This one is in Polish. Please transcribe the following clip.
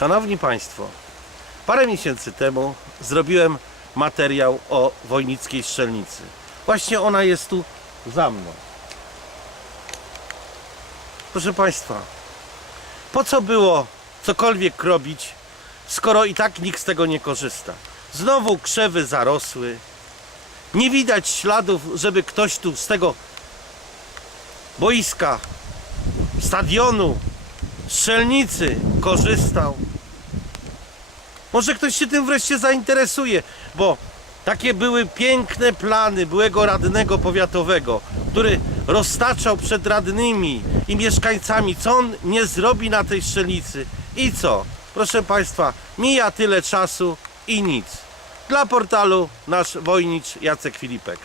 Szanowni Państwo, parę miesięcy temu zrobiłem materiał o wojnickiej strzelnicy. Właśnie ona jest tu za mną. Proszę Państwa, po co było cokolwiek robić, skoro i tak nikt z tego nie korzysta? Znowu krzewy zarosły. Nie widać śladów, żeby ktoś tu z tego boiska, stadionu, strzelnicy korzystał. Może ktoś się tym wreszcie zainteresuje, bo takie były piękne plany byłego radnego powiatowego, który roztaczał przed radnymi i mieszkańcami, co on nie zrobi na tej strzelnicy. I co? Proszę Państwa, mija tyle czasu i nic. Dla portalu nasz wojnicz Jacek Filipek.